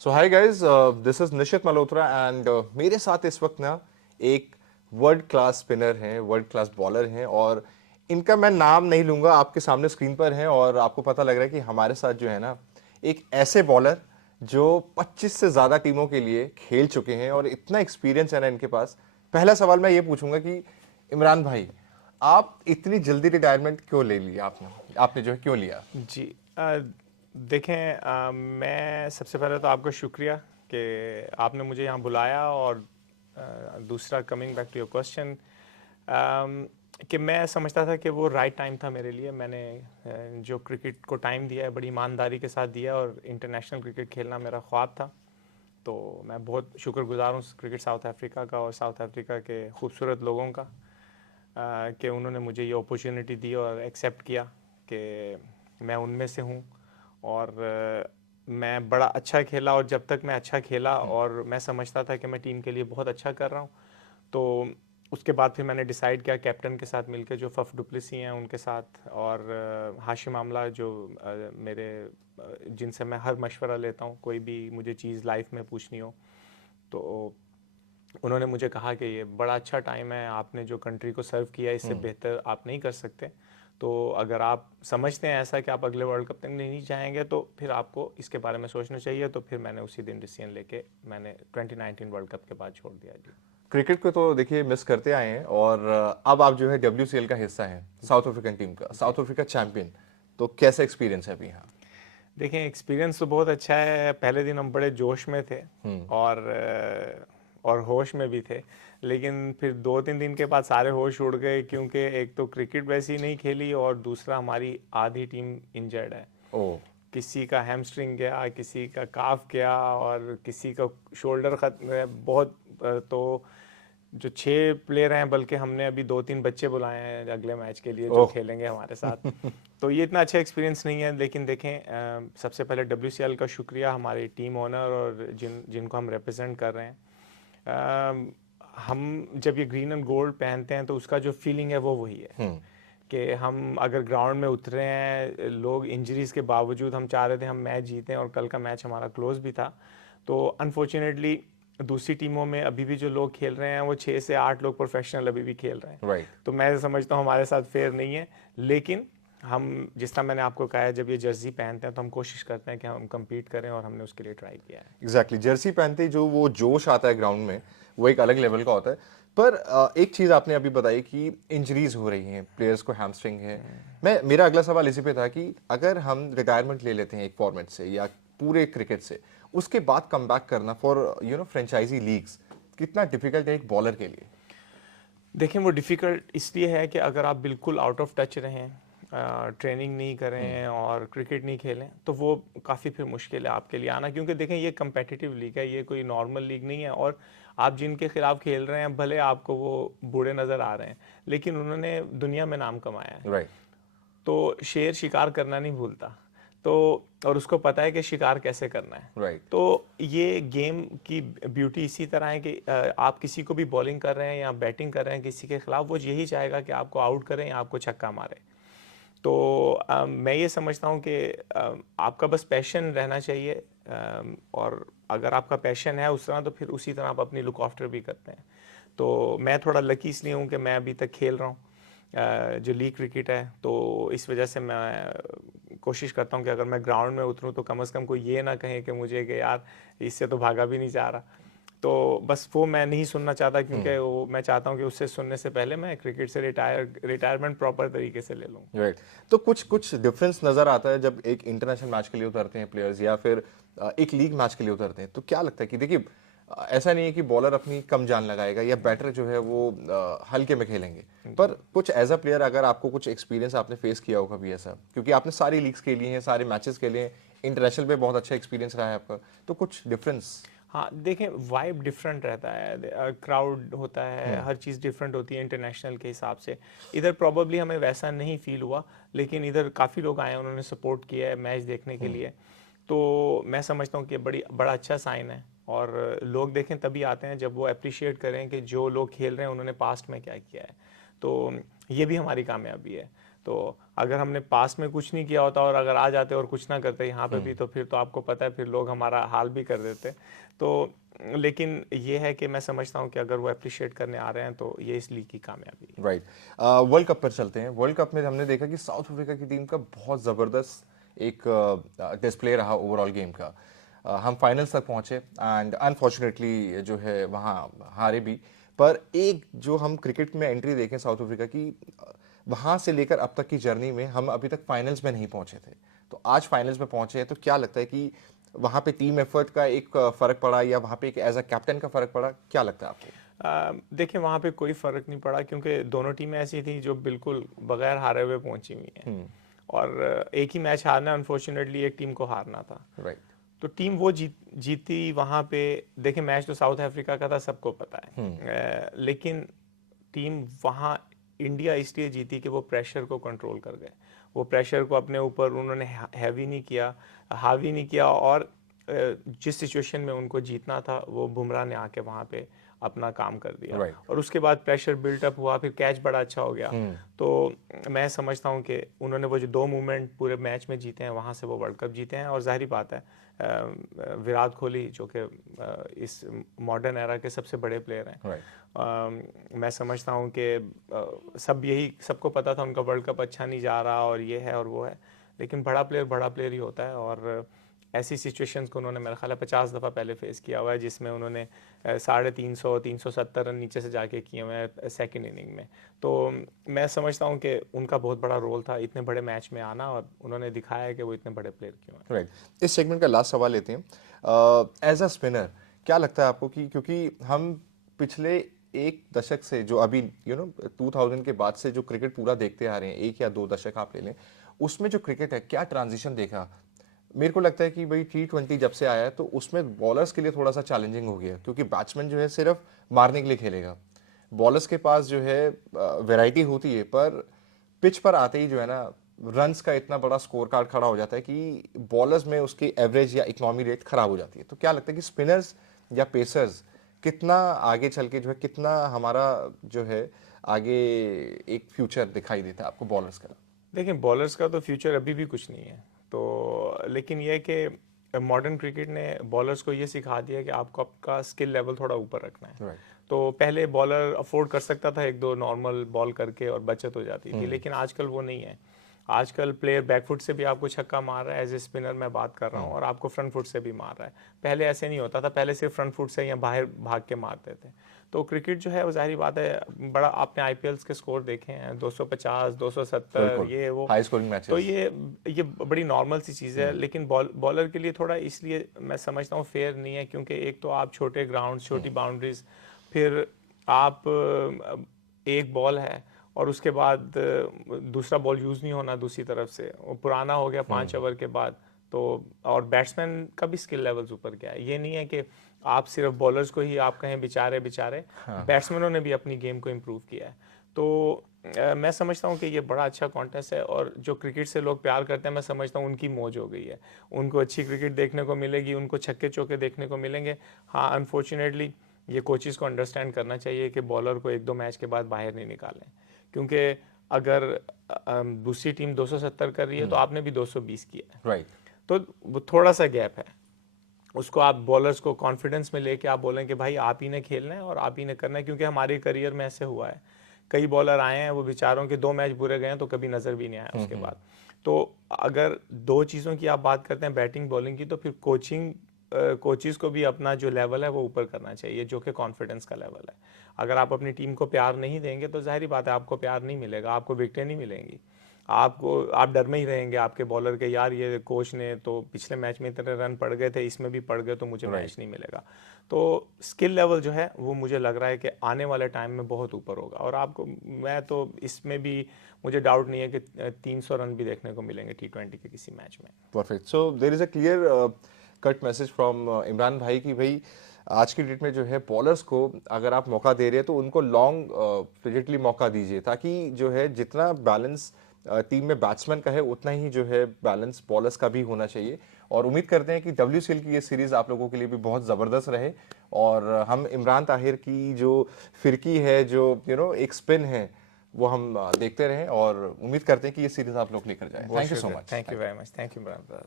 So hi guys, this is Nishit Malhotra and मेरे साथ इस वक्त ना एक वर्ल्ड क्लास स्पिनर हैं, वर्ल्ड क्लास बॉलर हैं और इनका मैं नाम नहीं लूंगा, आपके सामने स्क्रीन पर हैं और आपको पता लग रहा है कि हमारे साथ जो है ना एक ऐसे बॉलर जो 25 से ज़्यादा टीमों के लिए खेल चुके हैं और इतना एक्सपीरियंस है ना इनके पास। पहला सवाल मैं ये पूछूंगा कि इमरान भाई, आप इतनी जल्दी रिटायरमेंट क्यों ले लिया? आपने आपने जो है क्यों लिया? जी। देखें, मैं सबसे पहले तो आपका शुक्रिया कि आपने मुझे यहाँ बुलाया। और दूसरा, coming back to your question, कि मैं समझता था कि वो राइट टाइम था मेरे लिए। मैंने जो क्रिकेट को टाइम दिया है बड़ी ईमानदारी के साथ दिया, और इंटरनेशनल क्रिकेट खेलना मेरा ख्वाब था। तो मैं बहुत शुक्रगुजार हूँ क्रिकेट साउथ अफ्रीका का और साउथ अफ्रीका के खूबसूरत लोगों का, कि उन्होंने मुझे ये अपॉर्चुनिटी दी और एक्सेप्ट किया कि मैं उनमें से हूँ। और मैं बड़ा अच्छा खेला, और जब तक मैं अच्छा खेला और मैं समझता था कि मैं टीम के लिए बहुत अच्छा कर रहा हूँ, तो उसके बाद फिर मैंने डिसाइड किया कैप्टन के साथ मिलकर, जो फफ डुप्लेसी हैं उनके साथ, और हाशिम आमला जो मेरे जिनसे मैं हर मशवरा लेता हूँ कोई भी मुझे चीज़ लाइफ में पूछनी हो। तो उन्होंने मुझे कहा कि ये बड़ा अच्छा टाइम है, आपने जो कंट्री को सर्व किया है इससे बेहतर आप नहीं कर सकते। तो अगर आप समझते हैं ऐसा कि आप अगले वर्ल्ड कप तक नहीं जाएंगे, तो फिर आपको इसके बारे में सोचना चाहिए। तो फिर मैंने उसी दिन डिसीजन लेके मैंने 2019 वर्ल्ड कप के बाद छोड़ दिया जी। क्रिकेट को तो देखिए मिस करते आए हैं और अब आप जो है WCL का हिस्सा हैं, साउथ अफ्रीकन टीम का, जी। South Africa champion. तो कैसा एक्सपीरियंस है अभी यहाँ? देखें, एक्सपीरियंस तो बहुत अच्छा है। पहले दिन हम बड़े जोश में थे और और होश में भी थे, लेकिन फिर 2-3 दिन के बाद सारे होश उड़ गए, क्योंकि एक तो क्रिकेट वैसी नहीं खेली और दूसरा हमारी आधी टीम इंजर्ड है। ओ। किसी का हैमस्ट्रिंग गया, किसी का काफ गया, और किसी का शोल्डर खत्म है बहुत। तो जो 6 प्लेयर हैं, बल्कि हमने अभी 2-3 बच्चे बुलाए हैं अगले मैच के लिए जो ओह। खेलेंगे हमारे साथ। तो ये इतना अच्छा एक्सपीरियंस नहीं है। लेकिन देखें, सबसे पहले WCL का शुक्रिया, हमारी टीम ओनर और जिनको हम रिप्रेजेंट कर रहे हैं। हम जब ये ग्रीन एंड गोल्ड पहनते हैं तो उसका जो फीलिंग है वो वही है कि हम अगर ग्राउंड में उतरे हैं, लोग इंजरीज के बावजूद, हम चाह रहे थे हम मैच जीतें, और कल का मैच हमारा क्लोज भी था। तो अनफॉर्चुनेटली दूसरी टीमों में अभी भी जो लोग खेल रहे हैं वो 6 से 8 लोग प्रोफेशनल अभी भी खेल रहे हैं। राइट। तो मैं समझता हूँ हमारे साथ फेयर नहीं है। लेकिन हम, जिस तरह मैंने आपको कहा है, जब ये जर्सी पहनते हैं तो हम कोशिश करते हैं कि हम compete करें, और हमने उसके लिए ट्राई किया है। एग्जैक्टली, जर्सी पहनते ही जो वो जोश आता है ग्राउंड में, वो एक अलग लेवल का होता है। पर एक चीज आपने अभी बताई कि इंजरीज हो रही हैं, प्लेयर्स को हैमस्ट्रिंग है। मैं मेरा अगला सवाल इसी पे था कि अगर हम रिटायरमेंट ले लेते हैं एक फॉर्मेट से या पूरे क्रिकेट से, उसके बाद कम बैक करना फॉर फ्रेंचाइजी लीग्स कितना डिफिकल्ट है एक बॉलर के लिए? देखें, वो डिफ़िकल्ट इसलिए है कि अगर आप बिल्कुल आउट ऑफ टच रहें, ट्रेनिंग नहीं करें और क्रिकेट नहीं खेलें, तो वो काफ़ी फिर मुश्किल है आपके लिए आना। क्योंकि देखें, ये कम्पेटिटिव लीग है, ये कोई नॉर्मल लीग नहीं है। और आप जिनके खिलाफ खेल रहे हैं, भले आपको वो बूढ़े नज़र आ रहे हैं, लेकिन उन्होंने दुनिया में नाम कमाया है। राइट। तो शेर शिकार करना नहीं भूलता। तो और उसको पता है कि शिकार कैसे करना है। राइट। तो ये गेम की ब्यूटी इसी तरह है कि आप किसी को भी बॉलिंग कर रहे हैं या बैटिंग कर रहे हैं किसी के खिलाफ, वो यही चाहेगा कि आपको आउट करें या आपको छक्का मारे। तो मैं ये समझता हूँ कि आपका बस पैशन रहना चाहिए। और अगर आपका पैशन है उस तरह, तो फिर उसी तरह आप अपनी लुक आफ्टर भी करते हैं। तो मैं थोड़ा लकी इसलिए हूँ कि मैं अभी तक खेल रहा हूँ जो लीग क्रिकेट है। तो इस वजह से मैं कोशिश करता हूँ कि अगर मैं ग्राउंड में उतरूँ तो कम से कम कोई ये ना कहे कि मुझे कि यार इससे तो भागा भी नहीं जा रहा। तो बस वो मैं नहीं सुनना चाहता, क्योंकि वो मैं चाहता हूँ कि उससे सुनने से पहले मैं क्रिकेट से रिटायरमेंट प्रॉपर तरीके से ले लूँ। राइट। तो कुछ कुछ डिफरेंस नजर आता है जब एक इंटरनेशनल मैच के लिए उतरते हैं प्लेयर्स या फिर एक लीग मैच के लिए उतरते हैं, तो क्या लगता है कि देखिए ऐसा नहीं है कि बॉलर अपनी कम जान लगाएगा या बैटर जो है वो हल्के में खेलेंगे। पर कुछ एज अ प्लेयर अगर आपको कुछ एक्सपीरियंस आपने फेस किया होगा भी ऐसा, क्योंकि आपने सारी लीग्स खेली हैं, सारे मैचेस खेले हैं, इंटरनेशनल पे बहुत अच्छा एक्सपीरियंस रहा है आपका, तो कुछ डिफरेंस? हाँ, देखें, वाइब डिफरेंट रहता है, क्राउड होता है, हर चीज़ डिफरेंट होती है इंटरनेशनल के हिसाब से। इधर प्रॉबली हमें वैसा नहीं फील हुआ, लेकिन इधर काफ़ी लोग आए हैं, उन्होंने सपोर्ट किया है मैच देखने के लिए। तो मैं समझता हूँ कि बड़ा अच्छा साइन है। और लोग देखें तभी आते हैं जब वो अप्रिशिएट करें कि जो लोग खेल रहे हैं उन्होंने पास्ट में क्या किया है। तो ये भी हमारी कामयाबी है। तो अगर हमने पास में कुछ नहीं किया होता और अगर आ जाते और कुछ ना करते यहाँ पे भी, तो फिर तो आपको पता है फिर लोग हमारा हाल भी कर देते। तो लेकिन ये है कि मैं समझता हूँ कि अगर वो अप्रिशिएट करने आ रहे हैं तो ये इस लीग की कामयाबी है। राइट। वर्ल्ड कप पर चलते हैं। वर्ल्ड कप में हमने देखा कि साउथ अफ्रीका की टीम का बहुत ज़बरदस्त एक डिस्प्ले रहा ओवरऑल गेम का। हम फाइनल्स तक पहुंचे एंड अनफॉर्चुनेटली जो है वहाँ हारे भी। पर एक जो हम क्रिकेट में एंट्री देखें साउथ अफ्रीका की, वहाँ से लेकर अब तक की जर्नी में हम अभी तक फाइनल्स में नहीं पहुंचे थे। तो आज फाइनल्स में पहुंचे हैं, तो क्या लगता है कि वहाँ पे टीम एफर्ट का एक फ़र्क पड़ा या वहाँ पे एक एज अ कैप्टन का फ़र्क पड़ा? क्या लगता है आपको? देखिए वहाँ पे कोई फ़र्क नहीं पड़ा क्योंकि दोनों टीमें ऐसी थी जो बिल्कुल बगैर हारे हुए पहुंची हुई हैं। और एक ही मैच हारना, अनफॉर्चुनेटली एक टीम को हारना था। राइट। तो टीम वो जीती वहाँ पे। देखिए मैच तो साउथ अफ्रीका का था, सबको पता है। लेकिन टीम वहाँ इंडिया इसलिए जीती कि वो प्रेशर को कंट्रोल कर गए। वो प्रेशर को अपने ऊपर उन्होंने हैवी नहीं किया, हावी नहीं किया। और जिस सिचुएशन में उनको जीतना था वो बुमराह ने आके वहाँ पे अपना काम कर दिया। राइट। और उसके बाद प्रेशर बिल्टअप हुआ, फिर कैच बड़ा अच्छा हो गया। तो मैं समझता हूँ कि उन्होंने वो जो 2 मूवमेंट पूरे मैच में जीते हैं, वहाँ से वो वर्ल्ड कप जीते हैं। और जाहिर बात है विराट कोहली जो कि इस मॉडर्न एरा के सबसे बड़े प्लेयर हैं। राइट। मैं समझता हूँ कि सबको पता था उनका वर्ल्ड कप अच्छा नहीं जा रहा और ये है और वो है, लेकिन बड़ा प्लेयर ही होता है। और ऐसी सिचुएशंस को उन्होंने मेरा ख्याल है 50 दफ़ा पहले फेस किया हुआ है, जिसमें उन्होंने 350-370 रन नीचे से जाके किए हुए हैं सेकेंड इनिंग में। तो मैं समझता हूँ कि उनका बहुत बड़ा रोल था इतने बड़े मैच में आना, और उन्होंने दिखाया है कि वो इतने बड़े प्लेयर क्यों हैं। राइट। इस सेगमेंट का लास्ट सवाल लेते हैं। एज अ स्पिनर क्या लगता है आपको कि क्योंकि हम पिछले एक दशक से जो अभी 2000 के बाद से जो क्रिकेट पूरा देखते आ रहे हैं, 1 या 2 दशक आप ले लें, उसमें जो क्रिकेट है क्या ट्रांजिशन देखा? मेरे को लगता है कि भाई T20 जब से आया है तो उसमें बॉलर्स के लिए थोड़ा सा चैलेंजिंग हो गया, क्योंकि बैट्समैन जो है सिर्फ मारने के लिए खेलेगा। बॉलर्स के पास जो है वैरायटी होती है, पर पिच पर आते ही जो है ना रन्स का इतना बड़ा स्कोर कार्ड खड़ा हो जाता है कि बॉलर्स में उसकी एवरेज या इकोनॉमी रेट खराब हो जाती है। तो क्या लगता है कि स्पिनर्स या पेसर्स कितना आगे चल के जो है, कितना हमारा जो है आगे एक फ्यूचर दिखाई देता है आपको बॉलर्स का? देखिए बॉलर्स का तो फ्यूचर अभी भी कुछ नहीं है। तो लेकिन यह है कि मॉडर्न क्रिकेट ने बॉलर्स को ये सिखा दिया कि आपको आपका स्किल लेवल थोड़ा ऊपर रखना है। राइट। तो पहले बॉलर अफोर्ड कर सकता था 1-2 नॉर्मल बॉल करके और बचत हो जाती थी, लेकिन आजकल वो नहीं है। आजकल प्लेयर बैकफुट से भी आपको छक्का मार रहा है, एज ए स्पिनर मैं बात कर रहा हूँ, और आपको फ्रंट फुट से भी मार रहा है। पहले ऐसे नहीं होता था, पहले सिर्फ फ्रंट फुट से या बाहर भाग के मारते थे। तो क्रिकेट जो है वो जाहिर बात है, बड़ा आपने आईपीएल्स के स्कोर देखे हैं 250, 270, बिल्कुल ये वो। हाई स्कोरिंग तो मैचेस। ये बड़ी नॉर्मल सी चीज़ है, लेकिन बॉलर के लिए थोड़ा इसलिए मैं समझता हूँ फेयर नहीं है, क्योंकि एक तो आप छोटे ग्राउंड, छोटी बाउंड्रीज, फिर आप एक बॉल है और उसके बाद दूसरा बॉल यूज़ नहीं होना दूसरी तरफ से, वो पुराना हो गया 5 ओवर के बाद। तो और बैट्समैन का भी स्किल लेवल्स ऊपर गया है। ये नहीं है कि आप सिर्फ बॉलर्स को ही आप कहें बेचारे बेचारे, बैट्समैनों ने भी अपनी गेम को इम्प्रूव किया है। तो मैं समझता हूँ कि ये बड़ा अच्छा कॉन्टेस्ट है, और जो क्रिकेट से लोग प्यार करते हैं मैं समझता हूँ उनकी मौज हो गई है। उनको अच्छी क्रिकेट देखने को मिलेगी, उनको छक्के चौके देखने को मिलेंगे। हाँ अनफॉर्चुनेटली ये कोचेस को अंडरस्टैंड करना चाहिए कि बॉलर को 1-2 मैच के बाद बाहर नहीं निकालें, क्योंकि अगर दूसरी टीम 270 कर रही है तो आपने भी 220 किया है। राइट। तो वो थोड़ा सा गैप है, उसको आप बॉलर्स को कॉन्फिडेंस में लेके आप बोलें कि भाई आप ही ने खेलना है और आप ही ने करना है। क्योंकि हमारे करियर में ऐसे हुआ है, कई बॉलर आए हैं वो बेचारों के 2 मैच बुरे गए हैं तो कभी नज़र भी नहीं आया उसके बाद। तो अगर 2 चीज़ों की आप बात करते हैं, बैटिंग बॉलिंग की, तो फिर कोचिज़ को भी अपना जो लेवल है वो ऊपर करना चाहिए, जो कि कॉन्फिडेंस का लेवल है। अगर आप अपनी टीम को प्यार नहीं देंगे तो जाहिर बात है आपको प्यार नहीं मिलेगा, आपको विकेटें नहीं मिलेंगी, आप डर में ही रहेंगे आपके बॉलर के, यार ये कोच ने तो पिछले मैच में इतने रन पड़ गए थे, इसमें भी पड़ गए तो मुझे मैच नहीं मिलेगा। तो स्किल लेवल जो है वो मुझे लग रहा है कि आने वाले टाइम में बहुत ऊपर होगा, और आपको मैं तो इसमें भी मुझे डाउट नहीं है कि 300 रन भी देखने को मिलेंगे T20 के किसी मैच में। Perfect. So there is a clear cut message from Imran भाई कि भाई आज की डेट में जो है बॉलर्स को अगर आप मौका दे रहे हैं तो उनको लॉन्ग पीरियडली मौका दीजिए, ताकि जो है जितना बैलेंस टीम में बैट्समैन का है उतना ही जो है बैलेंस बॉलर्स का भी होना चाहिए। और उम्मीद करते हैं कि WCL की ये सीरीज़ आप लोगों के लिए भी बहुत ज़बरदस्त रहे, और हम इमरान ताहिर की जो फिरकी है, जो एक स्पिन है, वो हम देखते रहें और उम्मीद करते हैं कि ये सीरीज आप लोग लेकर जाएं। Thank you so much. Thank you very much, thank you brother.